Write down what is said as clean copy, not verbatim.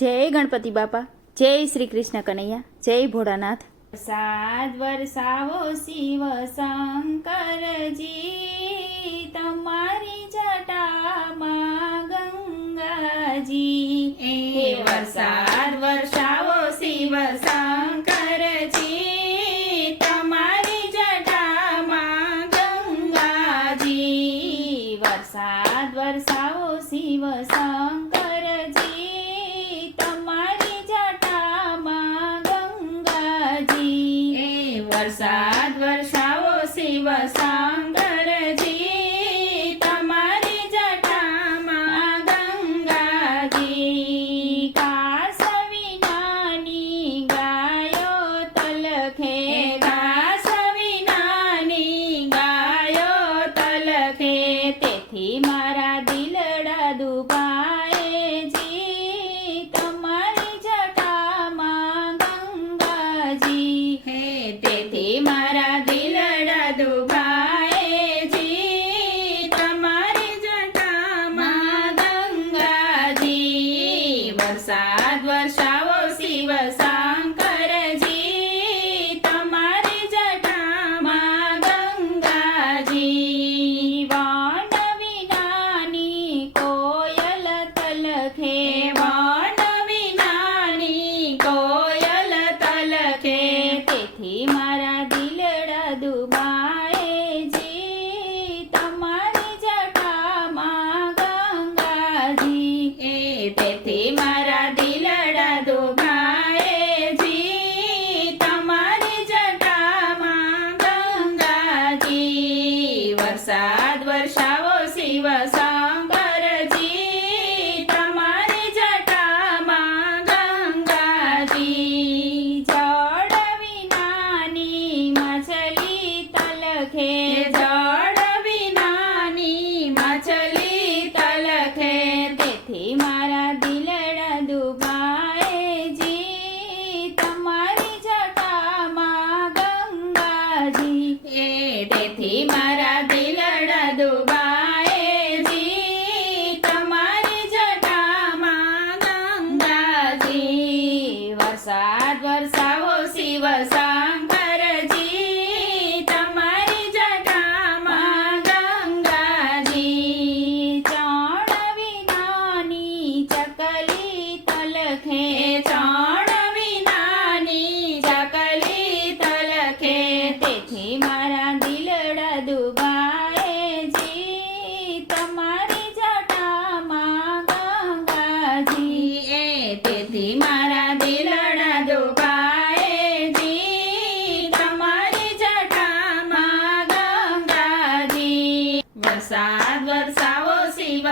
જય ગણપતિ બાપા, જય શ્રી કૃષ્ણ કનૈયા, જય ભોળાનાથ। વરસાદ વરસાવો શિવ શંકરજી, તમારી જટામાં ગંગાજી। એ વરસાદ વરસાવો શિવ શંકરજી, તમારી જટામાં ગંગાજી। વરસાદ વરસાવો શિવ શંકરજી, તમારી જટામાં ગંગાજી। એ વરસાદ વરસાવો શિવ શંકરજી, તમારી જટામાં ગંગાજી। ઘાસ વિનાની ગાયો તલખે, ઘાસ વિનાની ગાયો તલખે, તેથી મારા દિલડા દુભાએ જી, તમારી જટામાં ગંગાજી। હે તેથી મારા દિલડા દુભાએજી, તમારી જટામાં ગંગાજી। વરસાદ વરસાવો શિવ શંકરજી, તમારી જટામાં ગંગાજી। વાન વિનાની કોયલ તલખે, વન વિનાની કોયલ તલખે, તેથી મારા દિલડા દુભાએ જી, તમારી જટામાં ગંગાજી। એ તેથી મારા દિલડા દુભાએજી, તમારી જટામાં ગંગાજી। વરસાદ વરસાવો શિવ શંકરજી, તમારી જટામાં ગંગાજી। જળ વિનાની મછલી તલખે, જળ વિનાની મછલી તલખે, તેથી મારા દિલડા દુભાએ જી, તમારી જટામાં ગંગાજી। એ તેથી મારા દિલડા દુભાએજી, તમારી જટામાં ગંગાજી। વરસાદ વરસાવો શિવ શંકરજી, તમારી જટામાં ગંગાજી। ચાણ વિનાની ચકલી તલખે, ચાણ વિનાની ચકલી તલખે, તેથી મારા દિલડા દુભાએ જી, તમારી જટામાં ગંગાજી। એ તેથી મારા દિલડા દુભાએજી, તમારી જટામાં ગંગાજી। વરસાદ વરસાવો શિવ